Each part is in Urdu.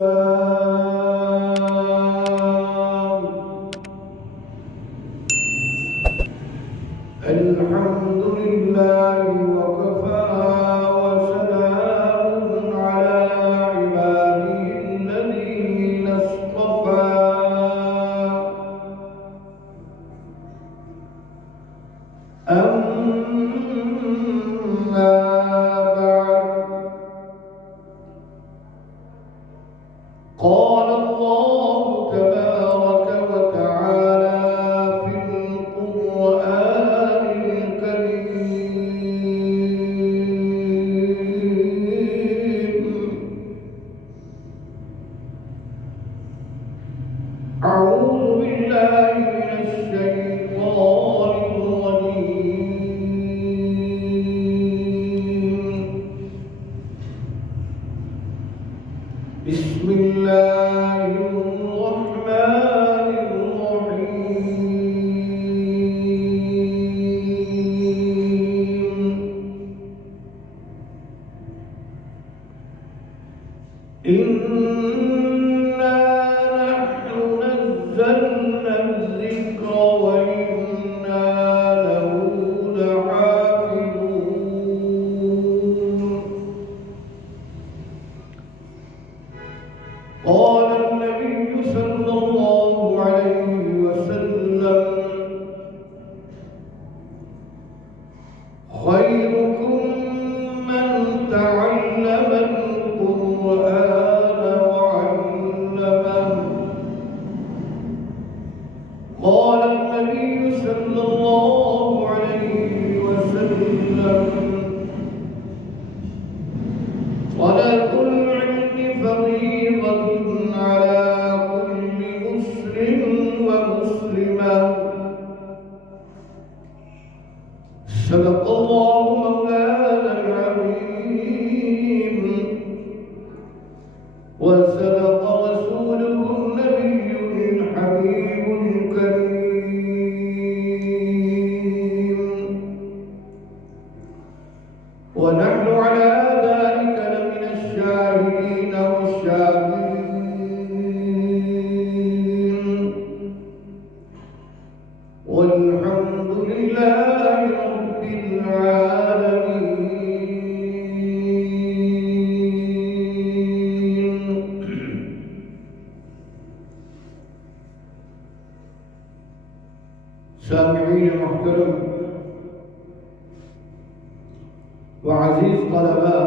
الحمد لله وكفى وسلام على عباده الذين اصطفى أما بعد قال الله تبارك وتعالى في القرآن الكريم أعوذ بالله من الشيطان الرجيم بسم الله الرحمن الرحيم إنا نحن نزلنا الذكر وإنا له لحافظون قال النبي صلى الله عليه وسلم خيركم من تعلم القرآن وعلمه قال النبي صلى الله عليه وسلم طلب العلم فريضة على كل مسلم ومسلمة صدق الله مولانا العظيم وصدق رسوله النبي الحبيب الكريم ونحن على ذلك لمن الشاهدين والشاكرين والحمد لله رب العالمين. سامعين محترم وعزيز طلباء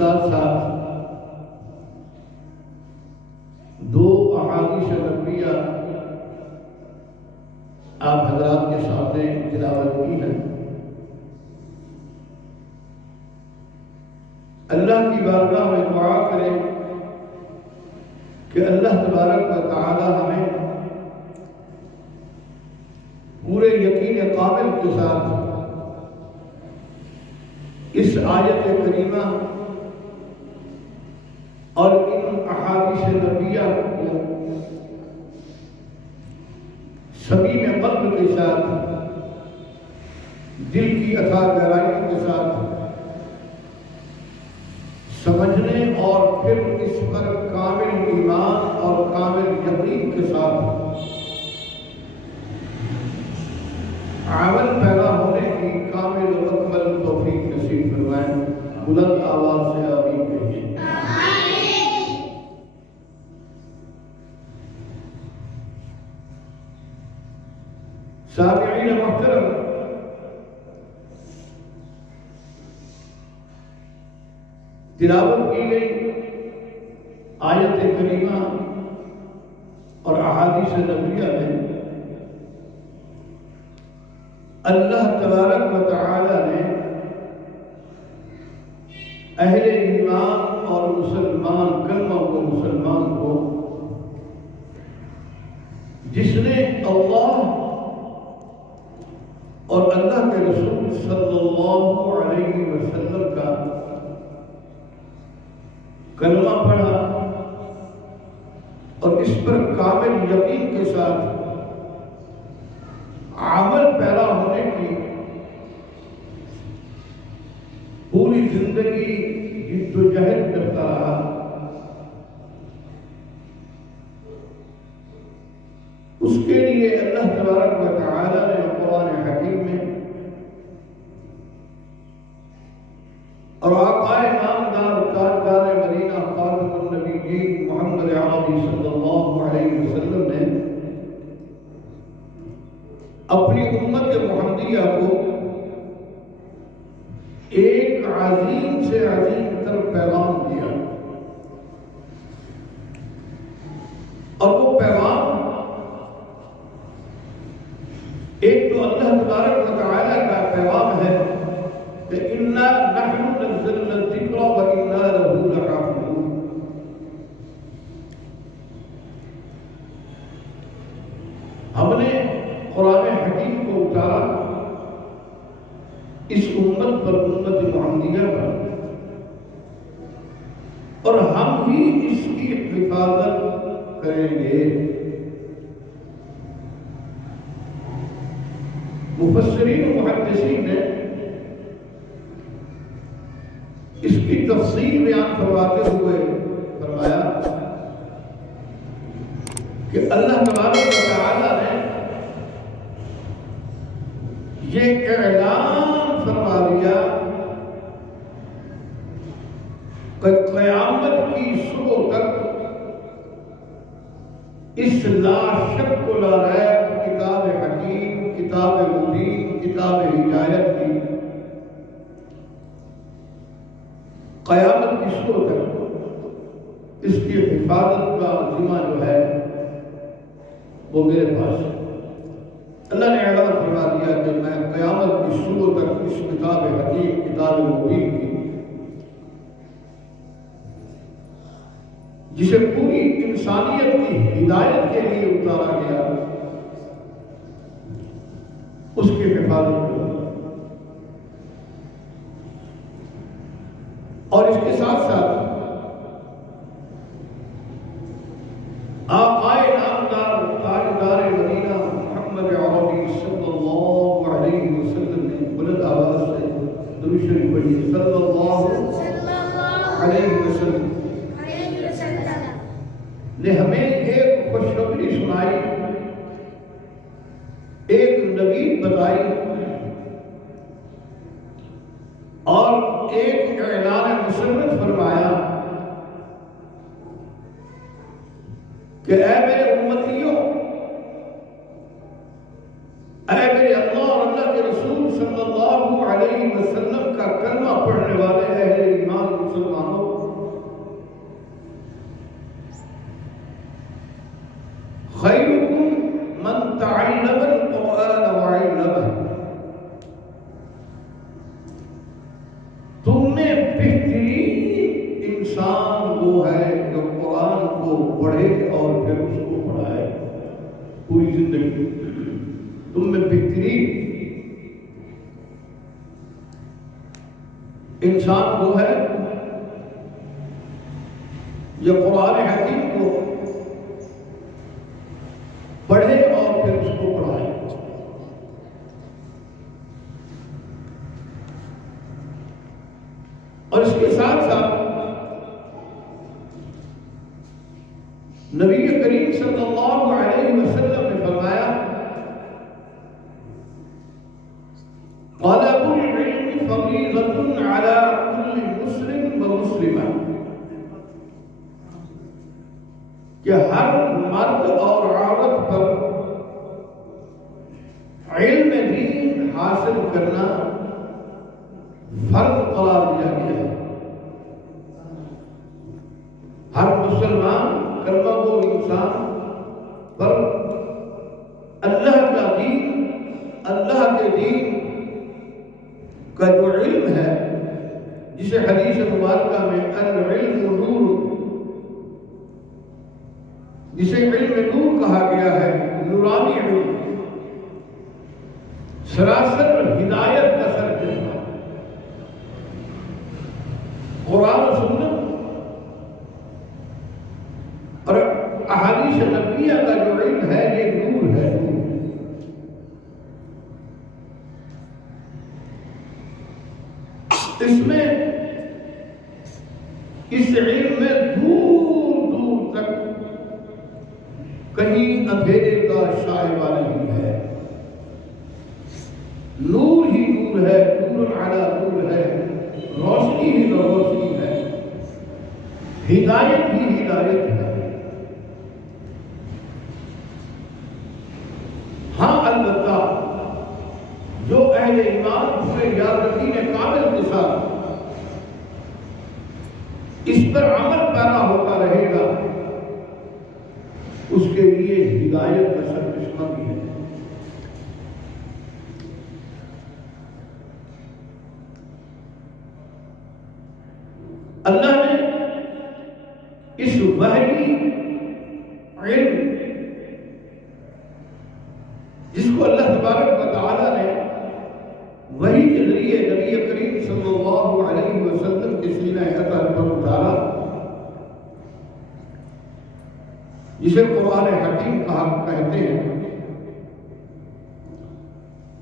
ساتھ ساتھ دو احادیث نبویہ آپ حضرات کے سامنے تلاوت کی ہے۔ اللہ کی بارگاہ میں دعا کریں کہ اللہ تبارک و تعالی ہمیں پورے یقین کامل کے ساتھ اس آیت کریمہ اور ان احادیث نبویہ کو صمیم قلب کے ساتھ، دل کی اتھا گہرائیوں کے ساتھ سمجھنے اور پھر اس پر کامل ایمان اور کامل یقین کے ساتھ عمل پیدا ہونے کی کامل و اکمل توفیق نصیب فرمائیں۔ بلند آواز سے آمین کہیے۔ سامعین محترم، تلاوت کی گئی آیت کریمہ اور احادیث نبویہ میں اللہ تبارک و تعالی نے اہل ایمان اور مسلمان کلمہ کو مسلمان کو جس نے اللہ اور اللہ کے رسول صلی اللہ علیہ وسلم کا کلمہ پڑھا اور اس پر کامل یقین کے ساتھ عمل پیدا ہونے کی پوری زندگی جد و جہد کرتا رہا، اس کے لیے اللہ تبارک و تعالی نے قرآن حکیم میں اور آقا نامدار تاجدار مدینہ خاتم النبیین محمد عربی صلی اللہ علیہ وسلم نے اپنی امت محمدیہ کو ایک عظیم سے عظیم تر پیغام دیا، اور وہ پیغام ایک تو اللہ تبارک و تعالی کا پیغام ہے کہ اِنَّا نَحْنُ نَزَّلْنَا الذِّكْرَ وَإِنَّا لَهُ لَحَافِظُونَ۔ ہم نے قرآن حکیم کو اتارا اس امت پر، امت محمدیہ پر، اور ہم ہی اس کی حفاظت کریں گے۔ مفسرین و محدثین نے اس کی تفصیل بیان فرماتے ہوئے فرمایا کہ اللہ تبارک و تعالی نے یہ اعلان فرما دیا کہ قیامت کی صبح تک اس لا شک و لا ریب کتاب حکیم، کتاب مبین، کتاب ہدایت کی قیامت کی صبح تک اس کی حفاظت کا ذمہ جو ہے وہ میرے پاس ہے۔ اللہ نے اعلان فرما دیا کہ میں قیامت کی صبح تک اس کتاب حکیم، کتاب مبین کی، جسے پوری انسانیت کی ہدایت کے لیے اتارا گیا، اس کی حفاظت کروں۔ اور اس کے ساتھ ساتھ آقا نامدار تاجدار مدینہ محمد عربی صلی اللہ علیہ وسلم نے بلند آواز سے درود شریف پڑھی، صلی اللہ علیہ وسلم نے ہمیں ایک خوشخبری سنائی، ایک نوید بتائی اور ایک اعلان مسرت فرمایا کہ اے میرے امتیوں، اے میرے اللہ اور اللہ کے رسول صلی اللہ علیہ وسلم کا کلمہ پڑھنے والے اہل ایمان مسلمانوں، خیرکم من تعلم القرآن وعلمہ، تم میں بہترین انسان وہ ہے جو قرآن کو پڑھے اور پھر اس کو پڑھائے پوری زندگی۔ تم میں بہترین انسان وہ ہے جو قرآن حکیم کو پڑھے اور پھر اس کو پڑھائے۔ اور اس کے ساتھ ساتھ نبی کریم صلی اللہ علیہ وسلم نے فرمایا طلب العلم فریضۃ علی کل مسلم ومسلمہ، کہ ہر مرد اور عورت پر علم دین حاصل کرنا فرض قرار دیا گیا ہے۔ ہر مسلمان کلمہ گو انسان پر اللہ کا دین، اللہ کے دین کا جو علم ہے، جسے حدیث مبارکہ میں العلم نور، جسے علم نور کہا گیا ہے، نورانی علم، سراسر ہدایت کا سرچشمہ، قرآن و سنت اور احادیث نبویہ کا جو علم ہے یہ نور ہے۔ اس میں، اس علم میں دور دور تک کہیں اندھیرے کا شائبہ نہیں ہے، نور ہی نور ہے، نور علی نور ہے، روشنی ہی روشنی ہے، ہدایت ہی ہدایت ہے۔ ہاں البتہ جو اہل ایمان پورے یقین کامل کے ساتھ اس پر عمل پیدا ہوتا رہے گا، اس کے لیے ہدایت کا سرچشمہ بھی ہے۔ اللہ نے اس وحی علم جس کو اللہ تبارک و تعالی نے وحی کے ذریعے نبی کریم صلی اللہ علیہ وسلم کے سینہ اطہر پر اتارا، جسے قرآن حکیم کہتے ہیں،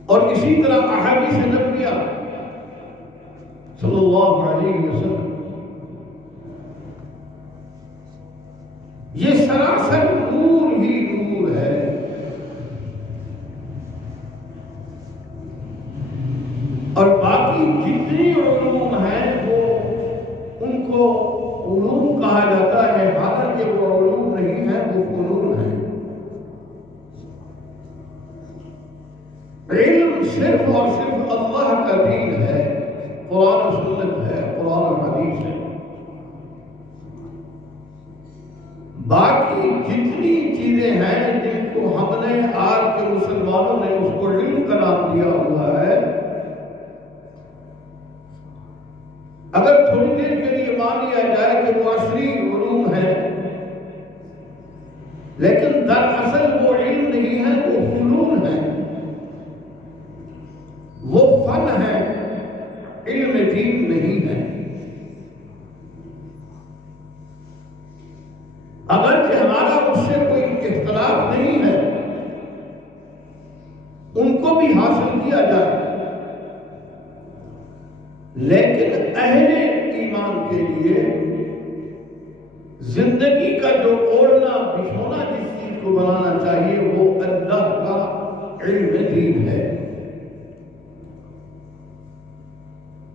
اور اسی طرح احادیث نبویہ صلی اللہ علیہ وسلم، یہ سراسر نور ہی نور ہے۔ اور باقی جتنی علوم ہیں وہ ان کو علوم کہا جاتا ہے، حالانکہ وہ علوم نہیں ہیں، وہ فنون ہیں۔ علم صرف اور صرف اللہ کا دین ہے، قرآن و سنت ہے، قرآن و حدیث ہے۔ باقی جتنی چیزیں ہیں جن کو ہم نے آج کے مسلمانوں نے اس کو علم کا نام دیا ہوا ہے، اگر تھوڑی دیر کے لیے مان لیا جائے کہ وہ عصری علوم ہے، لیکن دراصل وہ علم نہیں ہے، وہ فنون ہے، وہ فن ہے، علم دین نہیں ہے۔ اگرچہ ہمارا اس سے کوئی اختلاف نہیں ہے، ان کو بھی حاصل کیا جائے، لیکن اہل ایمان کے لیے زندگی کا جو اوڑھنا بچھونا جس چیز کو بنانا چاہیے وہ اللہ کا علم دین ہے،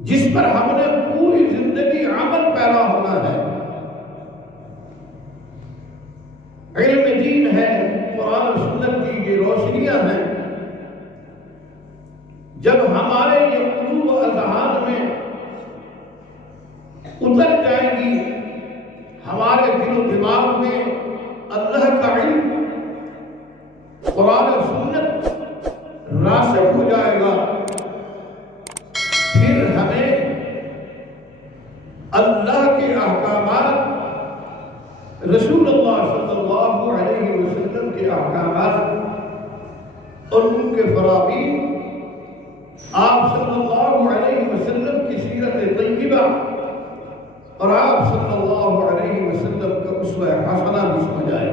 جس پر ہم نے پوری زندگی عمل پیرا ہونا ہے۔ علم دین ہے، قرآن و سنت کی یہ روشنیاں ہیں، جب ہمارے یہ قلوب و اذہان میں اتر دماغ میں اللہ کا علم قرآن و سنت راسخ ہو جائے گا، پھر ہمیں اللہ کے احکامات، رسول اللہ صلی اللہ علیہ وسلم کے احکامات اور ان کے فرامین، آپ صلی اللہ علیہ وسلم کی سیرت طیبہ اور آپ صلی اللہ علیہ وسلم کا اسوہ حسنہ بھی سمجھ آئے۔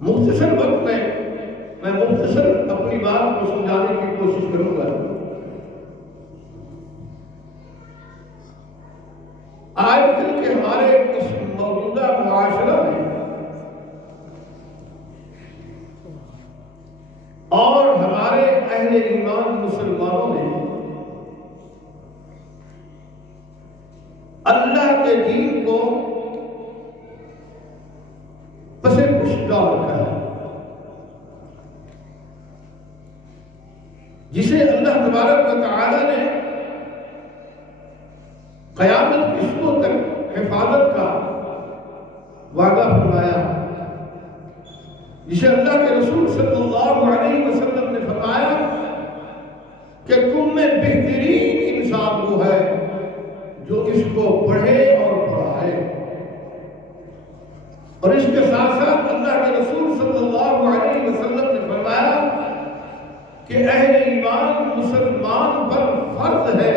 مختصر وقت میں مختصر اپنی بات کو سمجھانے کی کوشش کروں گا۔ آج کل کے ہمارے اس موجودہ معاشرہ میں اور ہمارے اہل ایمان مسلمانوں نے اللہ کے دین کو پس کشیدہ رکھا ہے، جسے اللہ تبارک و تعالی نے قیامت کی صبح تک حفاظت کا وعدہ فرمایا، جسے اللہ کے رسول صلی اللہ علیہ وسلم نے فرمایا کہ تم میں بہترین انسان وہ ہے جو اس کو پڑھے اور پڑھائے۔ اور اس کے ساتھ ساتھ اللہ کے رسول صلی اللہ علیہ وسلم نے فرمایا کہ اہل ایمان مسلمان پر فرض ہے،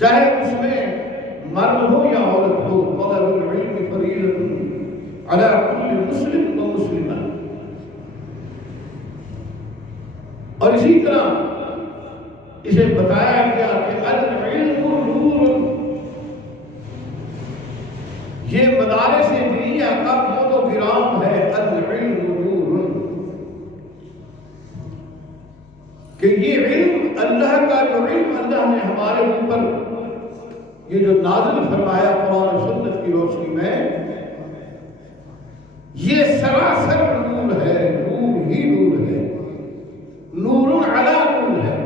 چاہے اس میں مرد ہو یا عورت ہو، طلب العلم فریضۃ علی کل مسلم و مسلمہ۔ اور اسی طرح اسے بتایا گیا کہ العلم نور، یہ مدارس دینیہ کا مونوگرام ہے، العلم نور، کہ یہ علم اللہ کا جو علم اللہ نے ہمارے اوپر یہ جو نازل فرمایا قرآن و سنت کی روشنی میں، یہ سراسر نور ہے، نور ہی نور ہے، نور علی نور ہے۔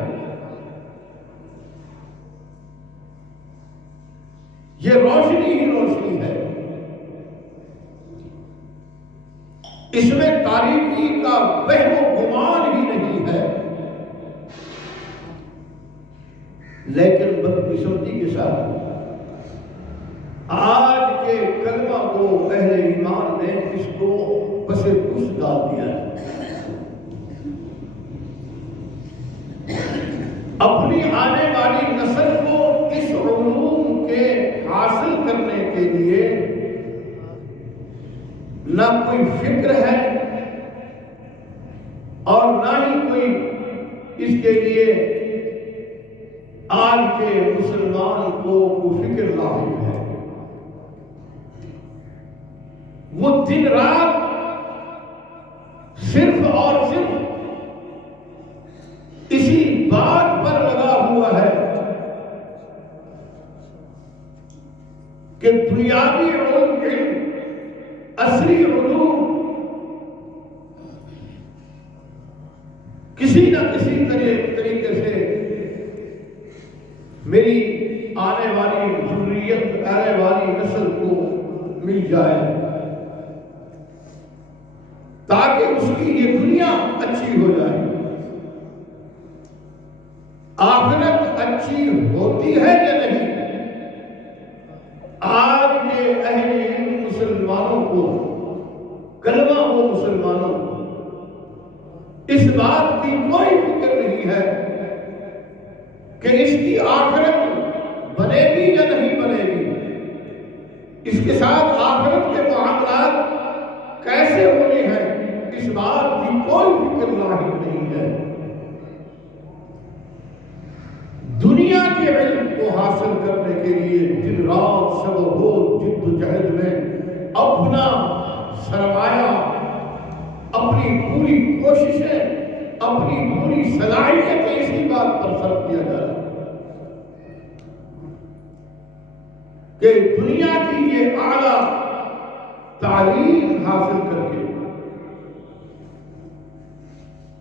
یہ روشنی ہی روشنی ہے، اس میں تاریکی کا وہم و گمان ہی نہیں ہے۔ لیکن بدقسمتی کے ساتھ آج کے کلمہ کو اہل ایمان نے اس کو پس پش ڈال دیا ہے۔ اپنی آنے والی نسل کو اس علوم کے حاصل کرنے کے لیے نہ کوئی فکر ہے اور نہ ہی کوئی اس کے لیے آج کے مسلمان کو فکر لاحق ہے۔ وہ دن رات صرف اور صرف اسی بات پر لگا ہوا ہے کہ دنیاوی علم، عصری علوم کسی نہ کسی طریقے سے میری آنے والی ذریت، آنے والی نسل کو مل جائے تاکہ اس کی یہ دنیا اچھی ہو جائے۔ آخرت اچھی ہوتی ہے یا نہیں؟ آج کے اہل علم مسلمانوں کو، کلمہ وہ مسلمانوں کو اس بات کی کوئی فکر نہیں ہے کہ اس کی آخرت بنے گی یا نہیں بنے گی، اس کے ساتھ آخرت کے معاملات کیسے ہونے ہیں، اس بات کی کوئی فکر لاحق نہیں ہے۔ دنیا کے علم کو حاصل کرنے کے لیے دن رات شب و روز جد و جہد میں اپنا سرمایہ، اپنی پوری کوششیں، اپنی پوری صلاحیتیں اسی بات پر صرف کیا جا رہا ہے کہ دنیا کی یہ اعلیٰ تعلیم حاصل کر کے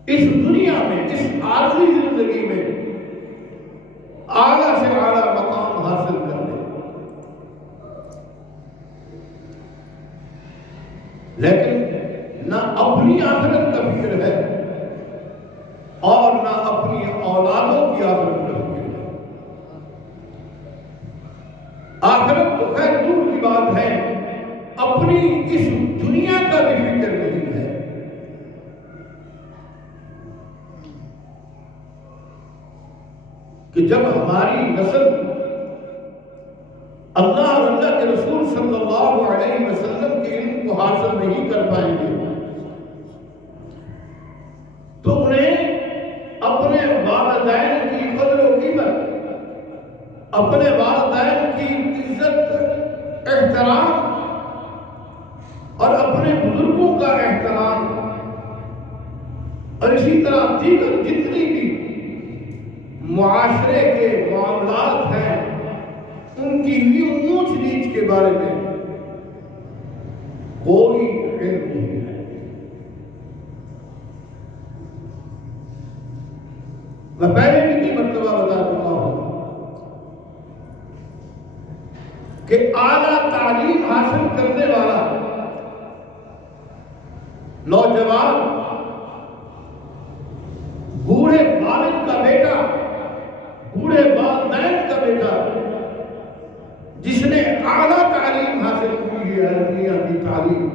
اس دنیا میں، اس عارضی زندگی میں اعلیٰ سے اعلیٰ مقام حاصل کر لے، لیکن نہ اپنی آخرت کا فکر ہے اور نہ اپنی اولادوں کی آخرت کا فکر ہے۔ آخرت تو خیر دور کی بات ہے، اپنی اس دنیا کا بھی فکر نہیں ہے۔ کہ جب ہماری نسل اللہ اور اللہ کے رسول صلی اللہ علیہ وسلم کے علم کو حاصل نہیں کر پائیں گے تو انہیں اپنے والدین کی قدر و قیمت، اپنے والدین کی عزت احترام اور اپنے بزرگوں کا احترام اور اسی طرح دیگر جتنی بھی معاشرے کے معاملات ہیں ان کی بھی اونچ نیچ کے بارے میں کوئی علم نہیں ہے۔ میں پہلے بھی کئی مرتبہ بتا چکا ہوں کہ اعلیٰ تعلیم حاصل کرنے والا نوجوان بوڑھے والد کا بیٹا، بوڑھے والدین کا بیٹا جس نے اعلیٰ تعلیم حاصل کی ہے، دنیا کی تعلیم،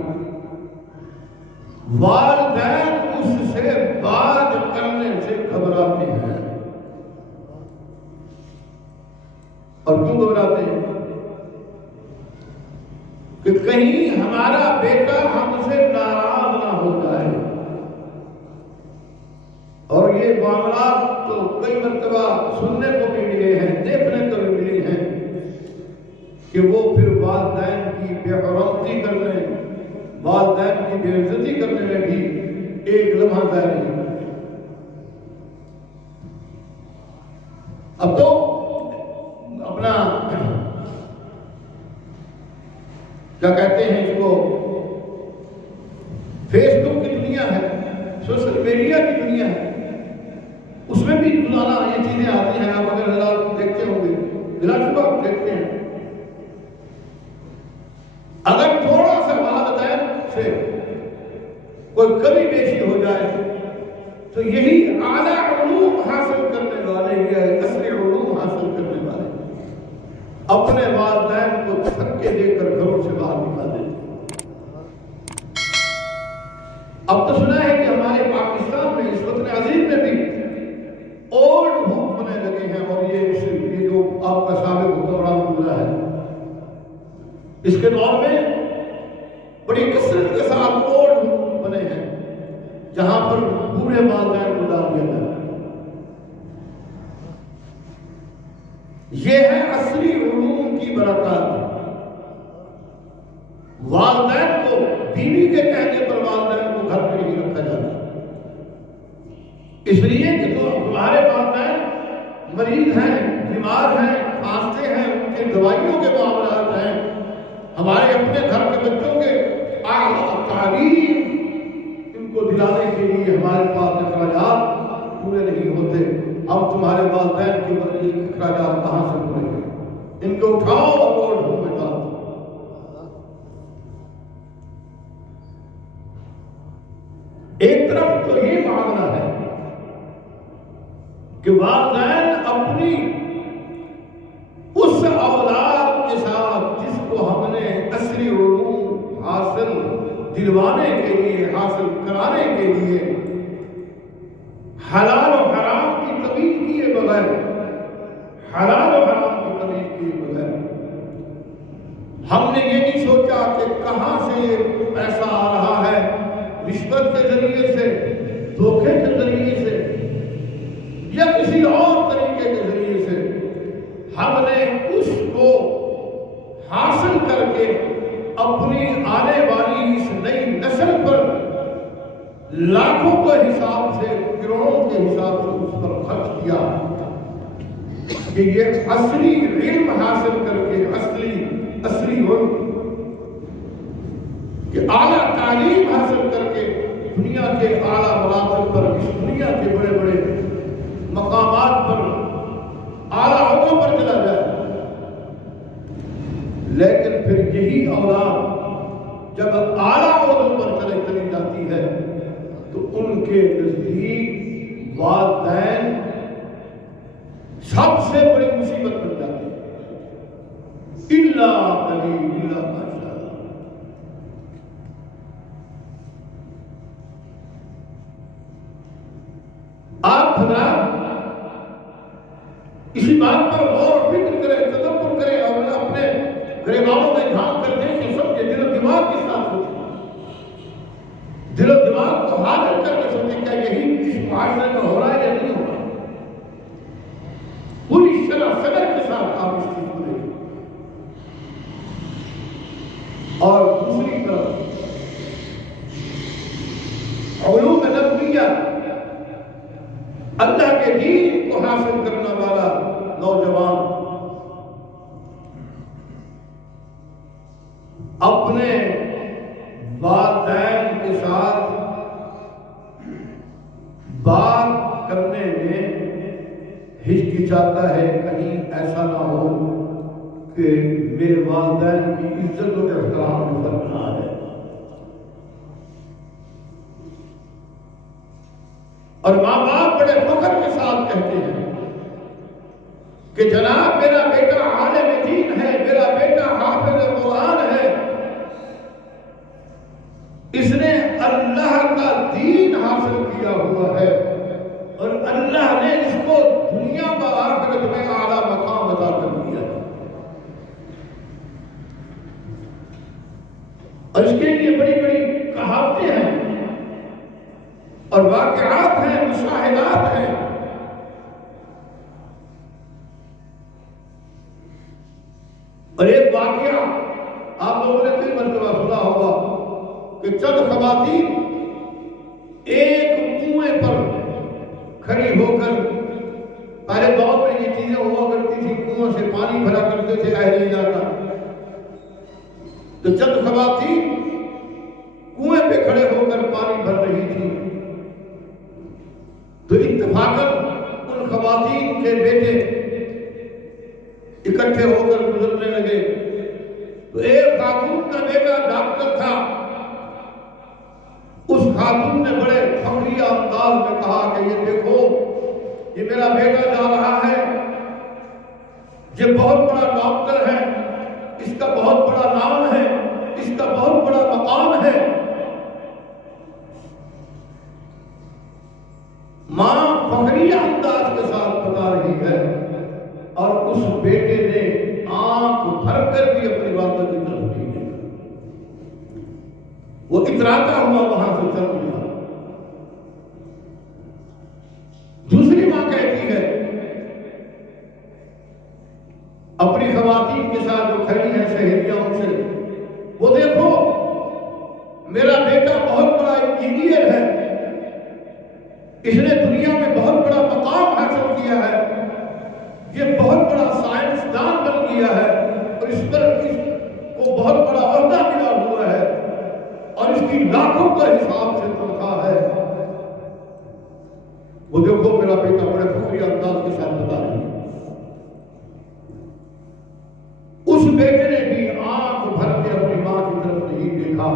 والدین اس سے بات کرنے سے گھبراتے ہیں۔ اور کیوں گھبراتے ہیں؟ کہ کہیں ہمارا بیٹا ہم سے ناراض نہ ہو جائے۔ اور یہ معاملات تو کئی مرتبہ سننے کو بھی ملے ہیں، دیکھنے کو بھی ملی ہیں کہ وہ پھر والدین کی بے حرمتی کرنے، والدین کی بے عزتی کرنے میں بھی ایک لمحہ ضائع نہیں کرتے۔ اب تو اپنا کیا کہتے ہیں اس کو، فیس بک کی دنیا ہے، سوشل میڈیا کی دنیا ہے، اس میں بھی روزانہ یہ چیزیں آتی ہیں۔ آپ اگر حضرات دیکھتے ہوں گے، بلا شبہ آپ دیکھتے ہیں، اگر تھوڑا سا والدین سے کوئی کمی بیشی ہو جائے تو یہی اعلیٰ علوم حاصل کرنے والے یا اصلی علوم حاصل کرنے والے اپنے والدین کو دھکے دے کر گھروں سے باہر نکال دیتے۔ اب تو سنا ہے کہ ہمارے پاکستان میں اس وطن عظیم میں بھی اولڈ ہوم بنے لگے ہیں، اور یہ جو آپ کا سابق حکمران گزرا ہے اس کے دور میں بڑی کثرت کے ساتھ اولڈ ہوم بنے ہیں جہاں پر بوڑھے والدین کو ڈال دیا جاتا ہے۔ یہ ہے اصلی علوم کی برکات۔ والدین کو، بیوی کے کہنے پر والدین کو گھر میں نہیں رکھا جاتا، اس لیے کہ تو ہمارے والدین مریض ہیں، بیمار ہیں، کھانستے ہیں، ان کے دوائیوں کے معاملات ہیں، ہمارے اپنے گھر کے بچوں کے تعلیم ان کو دلانے کے لیے ہمارے پاس اخراجات پورے نہیں ہوتے۔ اب تمہارے والدین کے اخراجات کہاں سے پورے کریں؟ ان کو اٹھاؤ اور اولڈ ہوم میں ڈال دو۔ ایک طرف تو یہ معاملہ ہے کہ والدین اپنی اس اولاد کے ساتھ جس کو ہم نے اصلی علوم حاصل دلوانے کے لیے، حاصل کرانے کے لیے حلال و حرام کی تمیز کیے بغیر، حلال و حرام کی تمیز کیے بغیر ہم نے یہ نہیں سوچا کہ کہاں سے یہ پیسہ آ رہا ہے، رشوت کے ذریعے سے، دھوکے کے ذریعے سے یا کسی اور طریقے کے ذریعے سے، ہم نے اس کو حاصل کر کے اپنی آنے والی اس نئی نسل پر لاکھوں کے حساب سے، کروڑوں کے حساب سے اس پر خرچ کیا کہ یہ اصلی علم حاصل کر کے، اصلی علم کہ اعلیٰ تعلیم حاصل کر کے دنیا کے اعلیٰ مراتب پر، اس دنیا کے بڑے بڑے مقامات پر، اعلیٰ عہدوں پر چلا جائے، لیکن پھر یہی اولاد جب اعلیٰ عہدوں پر چلی جاتی ہے تو ان کے نزدیک والدین سب سے بڑی مصیبت بن جاتی ہے، الا قلیل، الا ماشاء اللہ۔ آپ حضرات اسی بات پر غور و فکر کریں، تدبر کریں اور اپنے گریبانوں میں جھانک کر دیکھیں، سمجھے، دل و دماغ کے ساتھ سوچیں، دل و دماغ کو حاضر کر کے سوچیں، کیا یہی اس معاشرے میں ہو رہا ہے یا نہیں ہو رہا؟ پوری شرح صدر کے ساتھ آپ اس چیز کو دیکھیں۔ اور دوسری طرف علوم نبویہ، اللہ کے دین کو حاصل کرنے والا نوجوان اپنے والدین کے ساتھ بات کرنے میں ہچکچاتا ہے، کہیں ایسا نہ ہو کہ میرے والدین کی عزت و احترام میں فرق نہ آئے۔ اور ماں باپ بڑے فخر کے ساتھ کہتے ہیں کہ جناب میرا بیٹا عالم دین ہے، میرا بیٹا حافظ قرآن ہے، اس نے اللہ کا دین حاصل کیا ہوا ہے اور اللہ نے اس کو دنیا و آخرت میں اعلیٰ مقام عطا کر دیا ہے، اور اس کے لیے بڑی بڑی کہاوتیں ہیں اور واقعات ہیں، مشاہدات ہیں۔ اور ایک واقعہ آپ لوگوں نے کئی مرتبہ سنا ہوگا کہ چند خواتین ایک کنویں پر کھڑی ہو کر، پہلے دور میں یہ چیزیں ہوا کرتی تھی، کنویں سے پانی بھرا کرتے تھے اہل علاقہ، تو چند خواتین کنویں پہ کھڑے ہو کر پانی بھر رہی تھی، تو اتفاقاً ان خواتین کے بیٹے اکٹھے ہو کر گزرنے لگے، تو ایک خاتون کا بیٹا ڈاکٹر تھا، اس خاتون نے بڑے فخریہ انداز میں کہا کہ یہ دیکھو، یہ میرا بیٹا جا رہا ہے، یہ بہت بڑا ڈاکٹر ہے، اس کا بہت بڑا نام ہے، اس کا بہت بڑا مقام ہے۔ ماں فخریہ انداز کے ساتھ بتا رہی ہے اور اس بیٹے نے آنکھ بھر کر بھی اپنی والدہ کی طرف نہیں دیکھا، وہ اتراتا ہوا وہاں سے چل گیا۔ دوسری ماں کہتی ہے اپنی خواتین کے ساتھ جو کھڑی ہیں سہیلیاں ان سے، وہ دیکھو میرا بیٹا بہت بڑا انجینئر ہے، اس نے دنیا میں بہت بڑا مقام حاصل کیا ہے، یہ بہت بڑا سائنسدان بن گیا ہے اور اس پر اس کو بہت بڑا عہدہ ملا ہوا ہے اور اس کی لاکھوں کا حساب سے تنخواہ ہے۔ وہ دیکھو میرا بیٹا بڑے فخریہ انداز کے ساتھ بتا رہی ہے۔ اس بیٹے نے بھی آنکھ بھر کے اپنی ماں کی طرف نہیں دیکھا،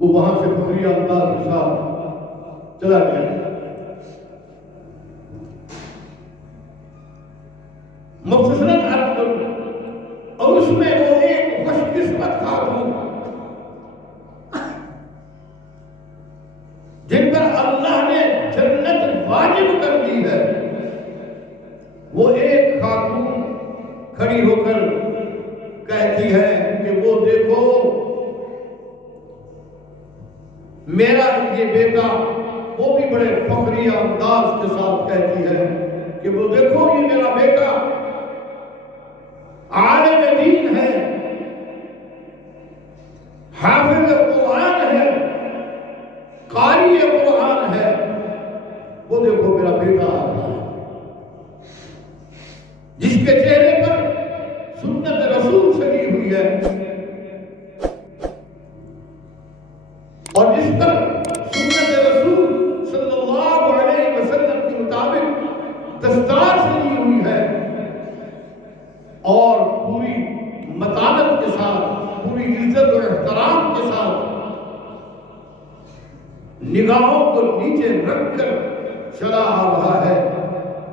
وہ وہاں سے فخریہ انداز کے ساتھ چلا گیا۔ مختصراً عرض کروں، اور اس میں وہ ایک خوش قسمت خاتون جن پر اللہ نے جنت واجب کر دی ہے، وہ ایک خاتون کھڑی ہو کر کہتی ہے کہ وہ دیکھو میرا یہ بیٹا، وہ بھی بڑے فخریہ انداز کے ساتھ کہتی ہے کہ وہ دیکھو یہ میرا بیٹا عالم دین ہے، حافظ قرآن ہے، قاری قرآن ہے، وہ دیکھو میرا بیٹا آ رہا ہے جس کے چہرے پر سنت رسول چھپی ہوئی ہے، نگاہوں کو نیچے رکھ کر چلا آ رہا ہے،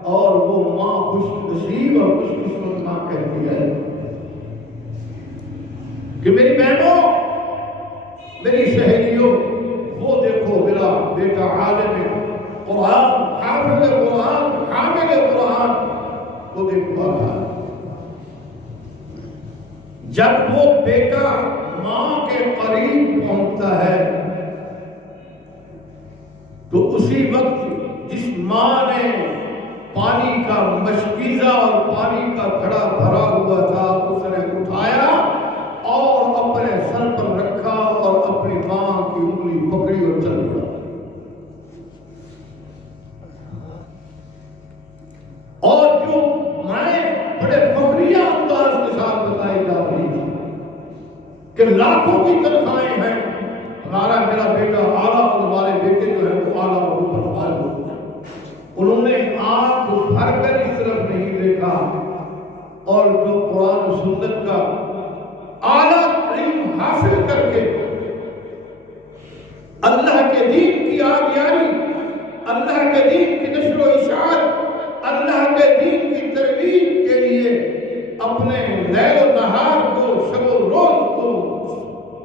اور وہ ماں خوش نصیب اور خوش قسمت ماں کہتی ہے کہ میری بہنوں، میری سہیلیوں، وہ دیکھو میرا بیٹا عالم قرآن، حافظ قرآن، حامل قرآن، وہ دیکھو رہا ہے۔ جب وہ بیٹا ماں کے قریب پہنچتا ہے تو اسی وقت جس ماں نے پانی کا مشکیزہ اور پانی کا گھڑا بھرا ہوا تھا اس نے اٹھایا اور اپنے سر پر رکھا اور اپنی ماں کی انگلی پکڑی اور چل پڑا۔ اور جو مائیں بڑے فخریہ انداز کے ساتھ بتائی جا رہی تھی کہ لاکھوں کی تنخواہیں ہیں، ہمارا میرا بیٹا اعلیٰ اور ہمارے بیٹے جو ہے وہ اعلیٰ اور اوپر فائز ہو گئے، انہوں نے آنکھ بھر کر اس طرف نہیں دیکھا، اور جو قرآن و سنت کا اعلیٰ علم حاصل کر کے اللہ کے دین کی آبیاری، اللہ کے دین کی نشر و اشاعت، اللہ کے دین کی ترویج کے لیے اپنے لیل و نہار کو، شب و روز کو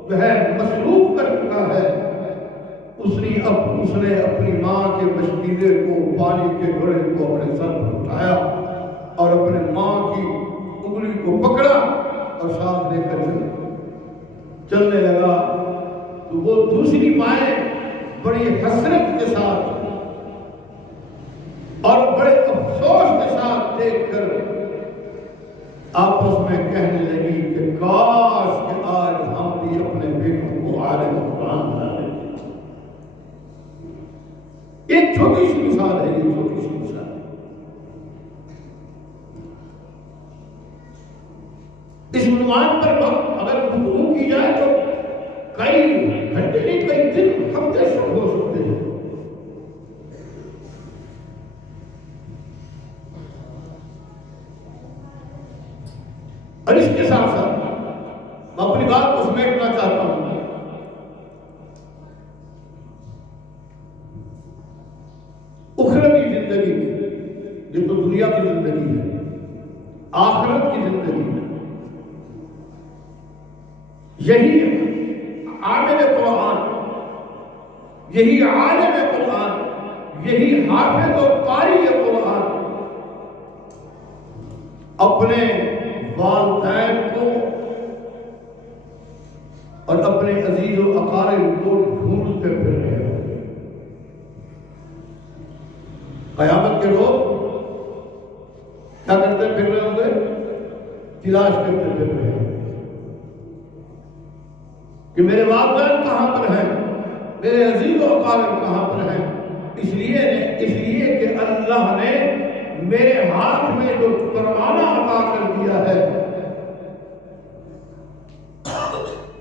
جو ہے مصروف کر چکا ہے، اس نے اپنی ماں کے مشکیزے کو، پانی کے گھڑے کو اپنے سر پر اٹھایا اور اپنے ماں کی انگلی کو پکڑا اور ساتھ لے کر چلنے لگا۔ تو وہ دوسری مائیں بڑی حسرت کے ساتھ اور بڑے افسوس کے ساتھ دیکھ کر آپس میں کہنے لگی کہ کاش کہ آج ہم بھی اپنے بیٹوں کو عالم قرآن بنا لیں۔ ایک چھوٹی سی مثال ہے، یہ چھوٹی سی مثال ہے۔ اس عنوان پر اگر گفتگو کی جائے تو کئی گھنٹے نہیں، کئی دن، ہفتے شروع ہو سکتے ہیں۔ اور اس کے ساتھ ساتھ میں اپنی بات کو سمیٹنا چاہتا ہوں۔ اخروی زندگی میں، یہ تو دنیا کی زندگی ہے، آخرت کی زندگی میں یہی عامل قرآن، یہی عالم قرآن، یہی حافظ و قاری قرآن اپنے والدین کو اور اپنے عزیز و اقارب کو ڈھونڈتے پھر رہے ہیں۔ قیامت کے روز کیا کرتے پھر رہے ہوں گے؟ تلاش کرتے پھر رہے ہیں کہ میرے والدین کہاں پر ہیں، میرے عزیز و اقارب کہاں پر ہیں۔ اس لیے کہ اللہ نے میرے ہاتھ میں جو پروانہ عطا کر دیا ہے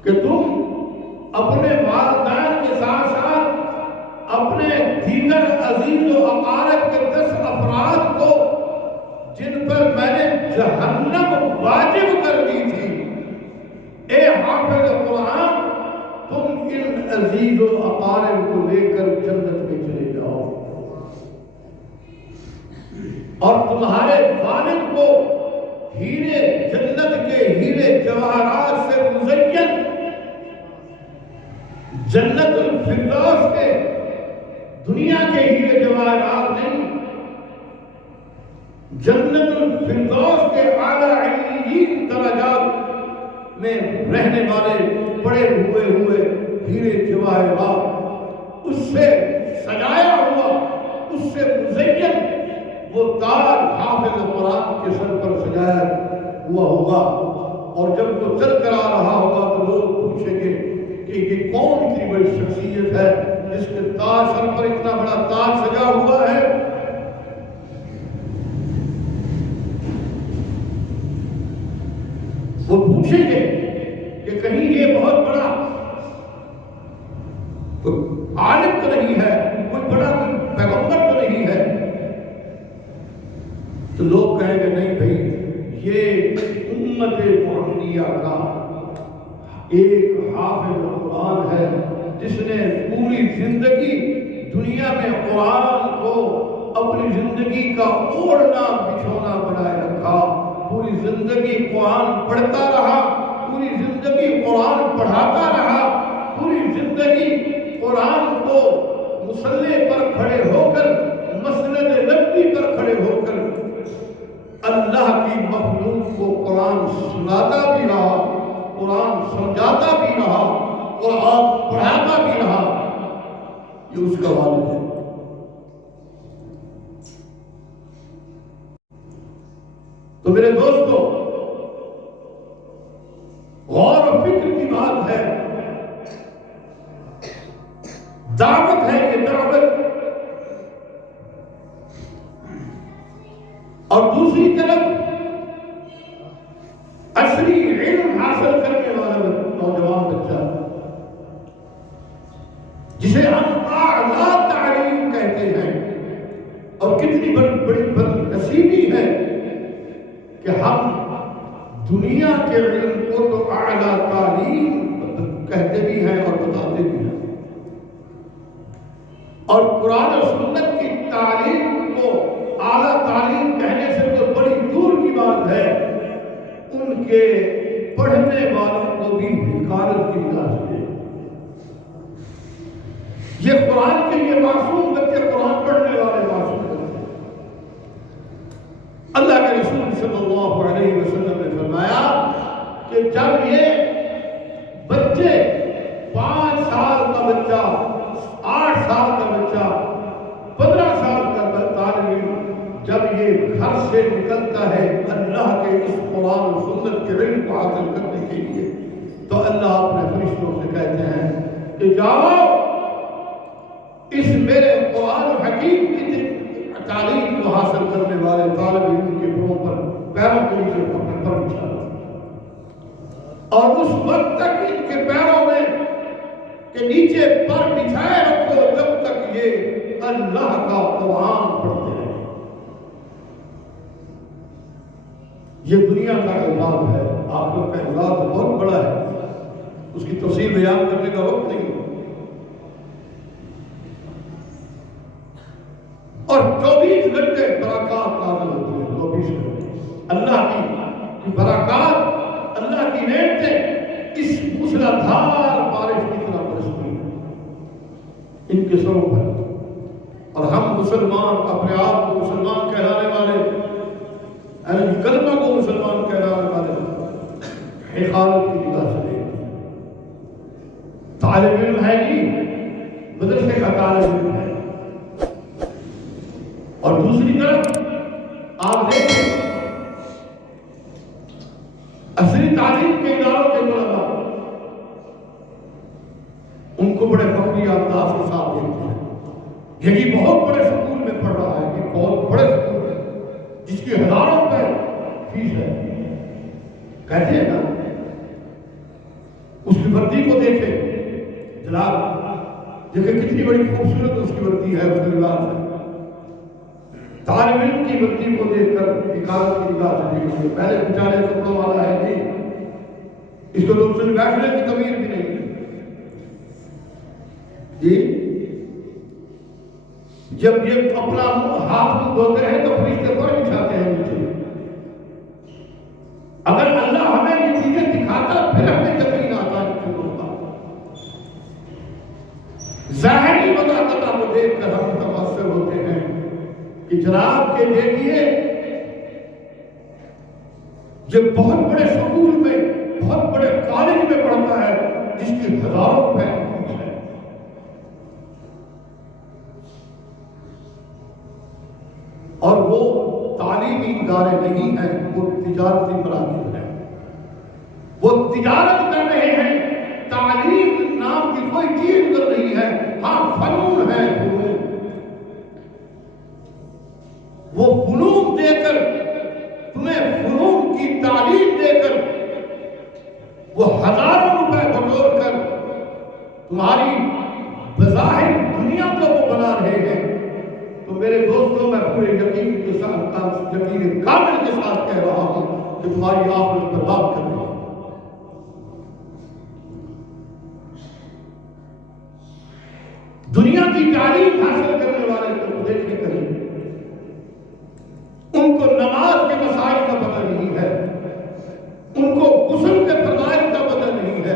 کہ تم اپنے والدین کے ساتھ ساتھ اپنے دیگر عزیز و اقارب کے 10 افراد کو جن پر میں نے جہنم واجب کر دی تھی، اے حافظ قرآن، تم ان عزیز و اقارب کو لے کر جنت میں چلے جاؤ، اور تمہارے والد کو ہیرے جنت کے ہیرے جواہرات سے مزین جنت الفردوس کے دنیا کے ہیرے جواہرات نہیں، جنت الفردوس کے اعلیٰ علیین درجات میں رہنے والے پڑے ہوئے ہیرے جواہرات، اس سے سجایا ہوا، اس سے مزین وہ تاج حافظ قرآن کے سر پر سجایا ہوا ہوگا، اور جب وہ چل کر آ رہا ہوگا تو لوگ پوچھیں گے کہ یہ کون اتنی بڑی شخصیت ہے جس کے تاج سر پر اتنا بڑا تاج سجا ہوا ہے۔ وہ پوچھیں گے کہ کہیں یہ بہت بڑا عالم تو نہیں ہے، کوئی بڑا پیغمبر تو نہیں ہے؟ تو لوگ کہیں گے نہیں بھائی، یہ امت محمدیہ کا ایک حافظ قرآن ہے جس نے پوری زندگی دنیا میں قرآن کو اپنی زندگی کا اوڑھنا بچھونا بنائے رکھا، پوری زندگی قرآن پڑھتا رہا، پوری زندگی قرآن پڑھاتا رہا، پوری زندگی قرآن کو مصلی پر کھڑے ہو کر، مسند نبوی پر کھڑے ہو کر اللہ کی مخلوق کو قرآن سناتا بھی رہا، قرآن سمجھاتا بھی رہا، قرآن پڑھاتا بھی رہا۔ یہ اس کا والد ہے۔ تو میرے دوستو، غور و فکر کی بات ہے، دعوت ہے یہ دعوت، اور دوسری طرف عصری علم حاصل کرنے والا نوجوان بچہ جسے ہم اعلیٰ تعلیم کہتے ہیں، اور کتنی بڑی بدنصیبی ہے کہ ہم دنیا کے علم کو تو اعلیٰ تعلیم کہتے بھی ہیں اور بتاتے بھی ہیں، اور قرآن و سنت کی تعلیم کو اعلیٰ تعلیم کہنے سے تو بڑی دور کی بات ہے، ان کے پڑھنے والوں کو بھی حقارت کی نگاہ سے۔ یہ قرآن کے لیے معصوم بچے، قرآن پڑھنے والے معصوم بچے۔ اللہ کے رسول صلی اللہ علیہ وسلم نے فرمایا کہ جب یہ بچے 5 سال کا بچہ، 8 سال کا بچہ، 15 سال کا طالب علم جب یہ گھر سے نکلتا ہے اللہ کے اس قرآن و سنت کے علم کو حاصل کرنے کے لیے، تو اللہ اپنے فرشتوں سے کہتے ہیں کہ جاؤ اس میرے قرآن حکیم کی تعلیم کو حاصل کرنے والے طالب علم کے پیروں کے نیچے اپنے پر بچھا دو، اور اس وقت تک ان کے پیروں میں کے نیچے پر بچھائے رکھو جب تک یہ اللہ کا قرآن پڑھتے ہیں۔ یہ دنیا کا اعزاز ہے، آخرت کا اعزاز بہت بڑا ہے، اس کی تفصیل بیان کرنے کا وقت نہیں ہے۔ اور 24 گھنٹے برکات نازل ہوتی ہیں، 24 گھنٹے اللہ کی برکات، اللہ کی نعمتیں اس موسلادھار بارش کی طرح برستی ہیں ان کے سروں پر، اور ہم مسلمان اپنے آپ کو مسلمان کہلانے والے، کلمہ کو مسلمان کہلانے والے حقارت کی نگاہ سے دیکھتے ہیں۔ طالب علم ہے جی، مدرسے کا طالب علم ہے، اور دوسری طرف آپ دیکھیں عصری تعلیم کے اداروں کے طلباء ان کو بڑے فخری انداز کے ساتھ دیکھتے ہیں، یہی بہت بڑے سکول میں پڑھ رہا ہے، یہ بہت بڑے سکول ہے جس کی ہزاروں روپے فیس ہے، کہتے ہیں نا، اس کی وردی کو دیکھیں جناب، دیکھیں کتنی بڑی خوبصورت اس کی وردی ہے، اس کا لباس ہے۔ طالب علم کی وردی کو دیکھ کر حقارت کی نگاہ سے دیکھیں، پہلے بیچارے کپڑوں والا ہے جی، اس کو تو اس نے بیٹھنے کی تمیز بھی نہیں جی، جب یہ اپنا ہاتھ منہ دھوتے ہیں تو فرشتے پر بچھاتے ہیں نیچے۔ اگر اللہ ہمیں یہ چیزیں دکھاتا پھر ہمیں یقین آتا ہے کہ ہوتا، ظاہری وضاحت کو دیکھ کر ہم متاثر ہوتے ہیں کہ جناب کے دیکھیے یہ بہت بڑے سکول میں، بہت بڑے کالج میں پڑھتا ہے جس کی ہزاروں روپے فیس ہے، اور وہ تعلیمی ادارے نہیں ہیں، وہ تجارتی مراکز ہیں، وہ تجارت کر رہے ہیں، تعلیم نام کی کوئی چیز کر رہی ہے، ہاں فنون ہے، فنون، وہ فنون دے کر تمہیں فنون کی تعلیم دے کر وہ ہزاروں روپے بٹور کر تمہاری بظاہر دنیا کو وہ بنا رہے ہیں۔ تو میرے دوستوں، میں پورے یقین کے ساتھ، یقین کامل کے ساتھ کہہ رہا ہوں کہ تمہاری آخرت برباد کر رہے ہیں۔ کی تعلیم حاصل کرنے والے کو دیکھیں کہیں ان کو نماز کے مسائل کا پتہ نہیں ہے، ان کو غسل کے فرائض کا پتہ نہیں ہے،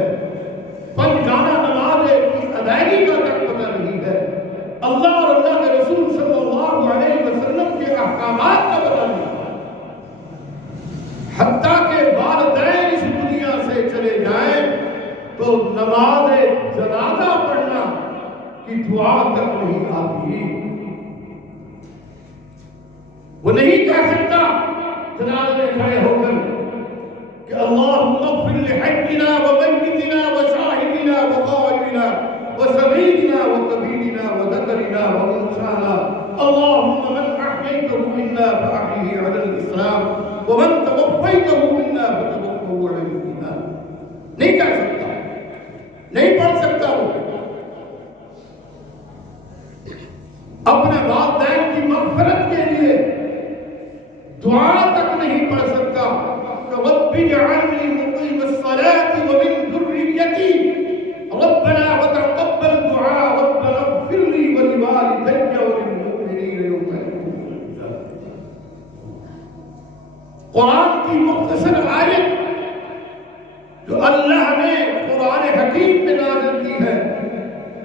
پنجگانہ نماز کی ادائیگی کا تک پتہ نہیں ہے، اللہ اور اللہ کے رسول صلی اللہ علیہ وسلم کے احکامات کا پتہ نہیں ہے، حتیٰ کہ والدین اس دنیا سے چلے جائیں تو نماز جنازہ پڑھنا کی دعا تک نہیں آتی، وہ نہیں کہہ سکتا جنازے میں کھڑے ہو کر کہ اللہم اغفر لحجنا ومیتنا وشاہدنا وغائبنا وصغیرنا وکبیرنا وذکرنا وانثانا اللہم من احییتہ منا فاحیہ علی الاسلام ومن توفیتہ منا فتوفہ علی الایمان۔ نہیں کہہ سکتا، نہیں پڑھ سکتا وہ، اپنے والدین کی مغفرت کے لیے دعا تک نہیں پڑھ سکتا کہ رب اجعلنی مقیم الصلاۃ ومن ذریتی ربنا وتقبل دعاء ربنا اغفر لي ولوالدي وللمؤمنین یوم یقوم الحساب۔ قرآن کی مختصر آیت جو اللہ نے قرآن حکیم میں نازل کی ہے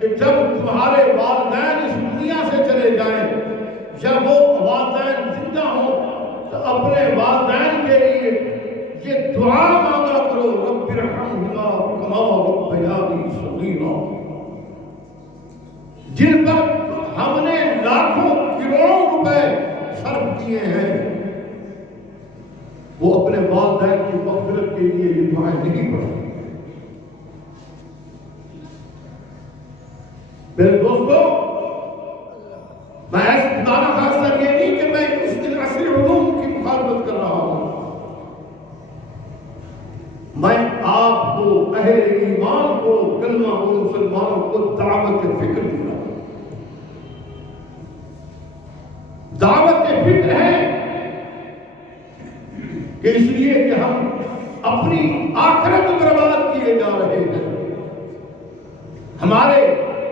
کہ جب تمہارے والدین اس دنیا سے چلے جائیں یا وہ والدین زندہ ہوں تو اپنے والدین کے لیے یہ دعا مانگا کرو رب ارحمہما کما ربیانی صغیرا، جن پر ہم نے لاکھوں کروڑوں روپے صرف کیے ہیں وہ اپنے والدین کی مغفرت کے لیے یہ دعائیں نہیں پڑھتے۔ میرے دوستو، میں ایسا خدانہ خاصہ یہ نہیں کہ میں اس دن عصر علوم کی مخالفت کر رہا ہوں، میں آپ کو اہل ایمان کو کلمہ گو مسلمانوں کو دعوت فکر دے رہا ہوں۔ دعوت فکر ہے کہ اس لیے کہ ہم اپنی آخرت برباد کیے جا رہے ہیں، ہمارے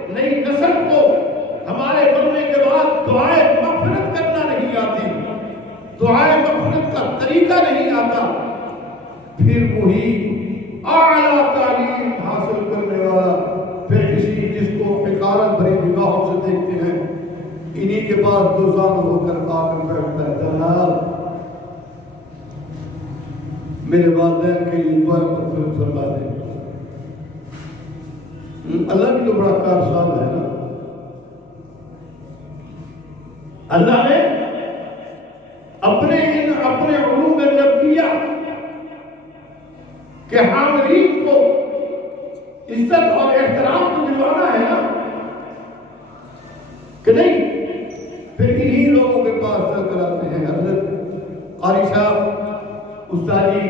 نئی نسل کو ہمارے مرنے کے بعد دعائے مغفرت کرنا نہیں آتی، دعائے مغفرت کا طریقہ نہیں آتا، پھر وہی اعلیٰ تعلیم حاصل کرنے والا پھر کسی جس کو حقارت بھری نگاہوں سے دیکھتے ہیں انہی کے پاس دوزان ہو کر آ کر بیٹھتا ہے، جناب میرے والدین کے لیے دعائے مغفرت فرما دیں۔ اللہ بھی تو بڑا کارساز ہے نا، اللہ نے اپنے علوم نبویہ کے حاملین کو عزت اور احترام کو دلوانا ہے نا کہ نہیں، پھر انہی لوگوں کے پاس چل کر آتے ہیں۔ حضرت قاری صاحب استاد جی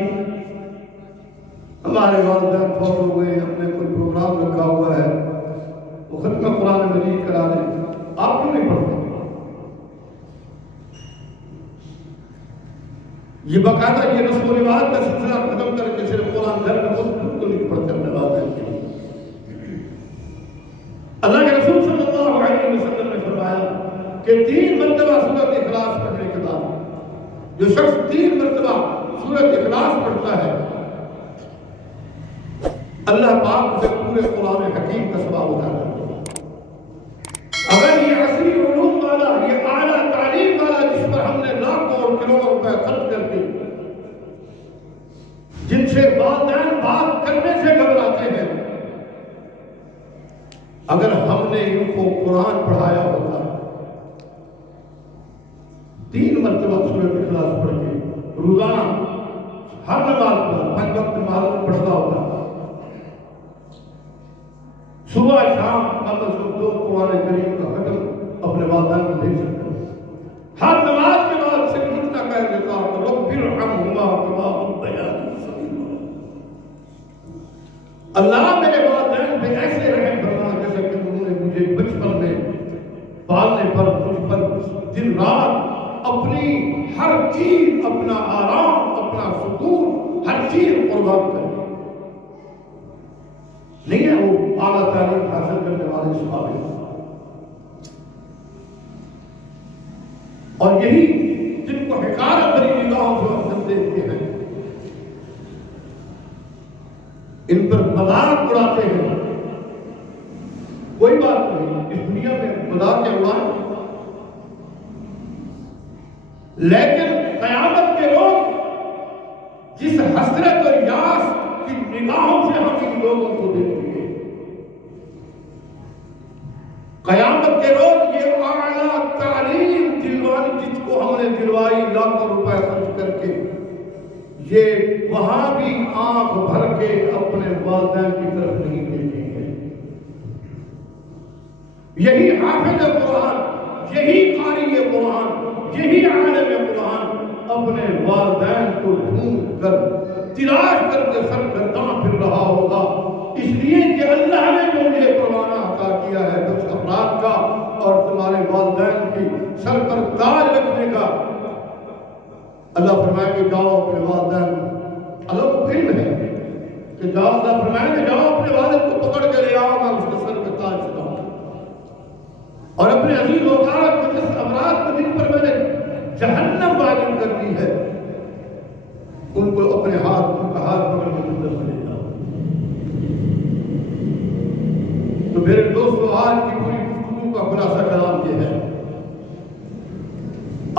ہمارے والدین فوت ہو گئے، ہم نے کوئی پروگرام رکھا ہوا ہے، وہ ختم قرآن مجید کرا دیں، آپ کیوں نہیں پڑھتے؟ یہ باقاعدہ یہ رسم و رواج کا سلسلہ ختم کر کے صرف قرآن گھر میں خود کو نہیں پڑھتے اپنے والدین کے لیے۔ اللہ کے رسول صلی اللہ علیہ وسلم نے فرمایا کہ 3 مرتبہ سورۃ اخلاص پڑھنے کے بعد جو شخص 3 مرتبہ سورۃ اخلاص پڑھتا ہے اللہ پاک اسے پورے قرآن حکیم کا ثواب عطا کرتا ہے۔ اگر یہ عصری علوم والا، یہ اعلیٰ تعلیم والا جس پر ہم نے لاکھوں اور کروڑوں روپے خرچ کر کے جن سے والدین بات کرنے سے گھبراتے ہیں، اگر ہم نے ان کو قرآن پڑھایا ہوتا 3 مرتبہ سورۃ اخلاص پڑھ کے روزانہ ہر نماز پر 5 وقت نماز پڑھتا ہوتا، صبح شام کم از کم 2 قرآن کریم کا ختم اپنے والدین کو دے سکتا، ہر نماز کے بعد صرف اتنا کہہ دیتا کہ رب ارحمہما کما ربیانی صغیرا، اللہ میرے والدین پہ ایسے رحم فرما جیسے کہ انہوں نے مجھے بچپن میں پالنے پر مجھ پر دن رات اپنی ہر چیز، اپنا آرام، اپنا سکون، ہر چیز قربان کر نہیں ہے وہ اعلیٰ تعلیم حاصل کرنے والے اس قابل۔ اور یہی جن کو حقارت بھری نگاہوں سے ہم دیکھتے ہیں، ان پر مذاق اڑاتے ہیں، کوئی بات نہیں، اس دنیا میں مذاق اڑائیں، لیکن قیامت کے روز جس حسرت اور یاس کی نگاہوں سے ہم ان لوگوں کو دیکھیں گے، قیامت کے روز یہ اعلیٰ تعلیم دلوانی جس کو ہم نے دلوائی لاکھوں روپے خرچ کر کے، یہ وہاں بھی آنکھ بھر کے اپنے والدین کی طرف نہیں دیکھیں گے۔ یہی حافظ قرآن، یہی قاری قرآن، یہی عالم قرآن اپنے والدین کو ڈھونڈ کر تلاش کر کے سرگرداں پھر رہا ہوگا، اس لیے کہ اللہ نے جو مجھے پروانہ عطا کیا ہے کچھ افراد کا اور تمہارے والدین کی سر پر تاج رکھنے کا، اللہ فرمائے کہ جاؤ اپنے والدین، اللہ علم ہے کہ جاؤ، اللہ فرمائے کہ جاؤ اپنے والد کو پکڑ کے لے آؤ، میں اس کے سر پہ تاج چڑھاؤں، اور اپنے عزیز و اقارب کو جس افراد کو جن پر میں نے جہنم واجب کر دی ہے ان کو اپنے ہاتھ ان کا ہاتھ پکڑ کے اندر سے لے جاؤ۔ تو میرے دوستو، آج کی پوری گفتگو کا خلاصہ کلام یہ ہے،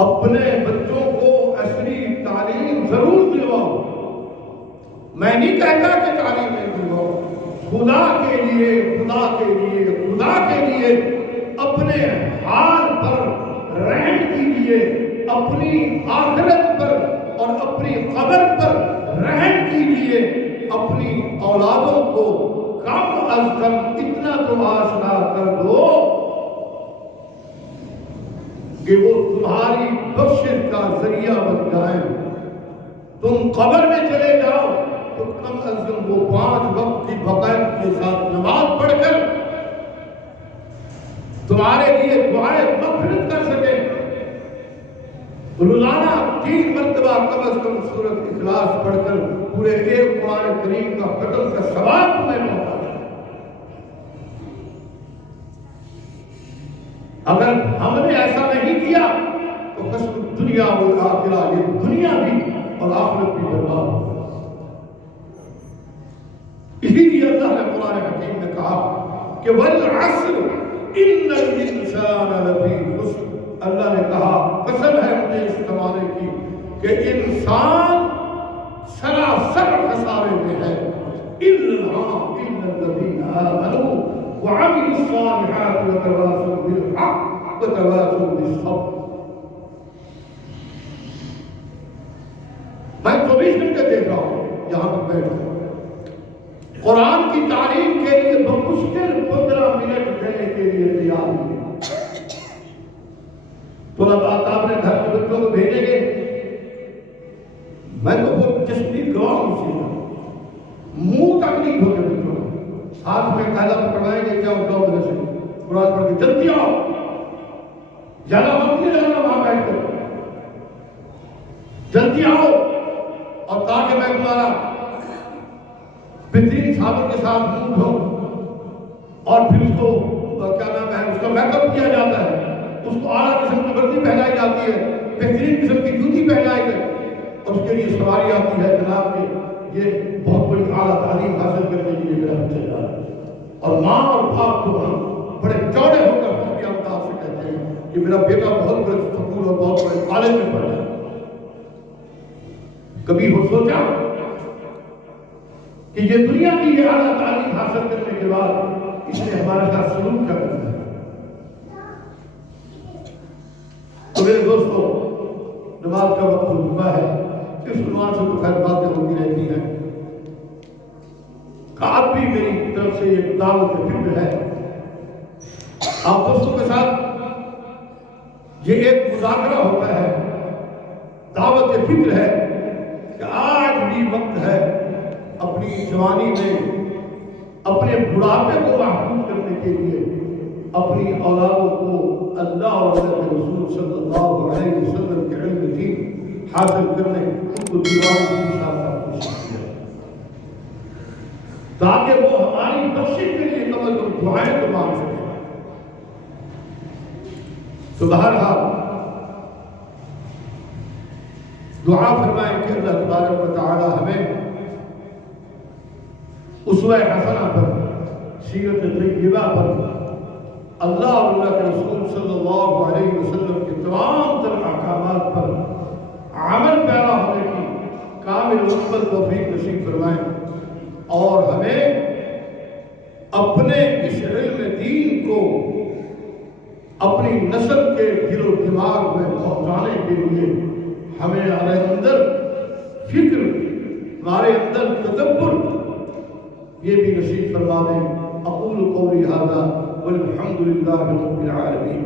اپنے بچوں کو عصری تعلیم ضرور دلواؤ، میں نہیں کہتا کہ تعلیم نہیں دلواؤ، خدا کے لیے خدا کے لیے خدا کے لیے اپنے حال پر رحم کیجیے، اپنی آخرت پر اور اپنی قبر پر رحم کیجیے، اپنی اولادوں کو کم از کم اتنا تو آشنا کر دو کہ وہ تمہاری بخشش کا ذریعہ بن جائیں۔ تم قبر میں چلے جاؤ تو کم از کم وہ 5 وقت کی باقاعدگی کے ساتھ نماز پڑھ کر تمہارے لیے دعائیں مغفرت کر سکیں، روزانہ 3 مرتبہ کم از کم سورۃ اخلاص پڑھ کر پورے ایک قرآن کریم کا ختم کا ثواب تمہیں پہنچا۔ اگر ہم نے ایسا نہیں کیا تو خسر دنیا والآخرہ، یہ دنیا بھی اور آخرت بھی برباد ہوگا۔ اسی لیے اللہ نے قرآن حکیم میں کہا کہ والعصر ان الانسان لفی خسر، اللہ نے کہا قسم ہے مجھے اس زمانے کی کہ انسان سراسر خسارے میں ہے، الا الذین آمنوا وعملوا الصالحات وتواصوا بالحق وتواصوا بالصبر۔ میں 24 گھنٹے دیکھ رہا ہوں یہاں پر بیٹھ کر قرآن کی تعلیم کے لیے بمشکل 15 منٹ دینے کے لیے تیار ہوئے۔ طلباء اپنے گھر کے بچوں کو بھیجیں گے، میں تو بہت جسٹی گراؤں منہ تک نہیں دھوتے بچوں کو، ہاتھ میں قاعدہ پکڑوائیں گے، کیا جاؤ میرے سے قرآن پڑھ کے جلدی آؤ، زیادہ وقت نہیں لگانا وہاں بیٹھ کر، جلدی آؤ، اور تاکہ میں تمہارا بہترین صابن کے ساتھ منہ دھوؤں، اور پھر اس کو کیا نام ہے اس کا میک اپ کیا جاتا ہے، اس کو اعلیٰ قسم کی وردی پہنائی جاتی ہے، بہترین قسم کی جوتی پہنائی گئی، اور اس کے لیے سواری آتی ہے جناب کہ یہ بہت بڑی اعلیٰ تعلیم حاصل کرنے کے لیے میرا بچہ جا رہا ہے، اور ماں اور باپ کو ہم بڑے چوڑے ہو کر خوشی انداز سے کہتے ہیں کہ میرا بیٹا بہت بڑے سکول اور بہت بڑے کالج میں پڑھا ہے۔ کبھی ہو سوچا کہ یہ دنیا کی یہ اعلیٰ تعلیم حاصل کرنے کے بعد اس نے ہمارے ساتھ سلوک کیا کرنا ہے؟ تو میرے دوستو، نماز کا وقت ہو چکا ہے، اس عنوان سے تو خیر باتیں ہوتی رہتی ہیں، اب بھی میری طرف سے ایک دعوت فکر ہے آپ دوستوں کے ساتھ، یہ ایک مذاکرہ ہوتا ہے، دعوت فکر ہے کہ آج بھی وقت ہے اپنی جوانی میں اپنے بڑھاپے کو محفوظ کرنے کے لیے اپنی اولادوں کو اللہ اور اللہ کے رسول صلی اللہ علیہ وسلم کے علم دین حاصل کرنے، ان کو دیواروں کی ساتھ کوشش کیا تاکہ وہ ہماری بخشش کے لیے کم از کم دعائیں تو مانگ سکیں۔ تو بہرحال دعا فرمائیں کہ اللہ تبارک و تعالی ہمیں اسوہ حسنہ پر، سیرت طیبہ پر، اللہ اور اللہ کے رسول صلی اللہ علیہ وسلم کے تمام تر احکامات پر عمل پیرا ہونے کی کامل مکمل توفیق نصیب فرمائیں، اور ہمیں اپنے اس علم دین کو اپنی نسل کے دل و دماغ میں پہنچانے کے لیے ہمیں ہمارے اندر فکر، ہمارے اندر تدبر یہ بھی نصیب فرما دیں۔ اقول قولی ھذا والحمد للہ رب العالمین۔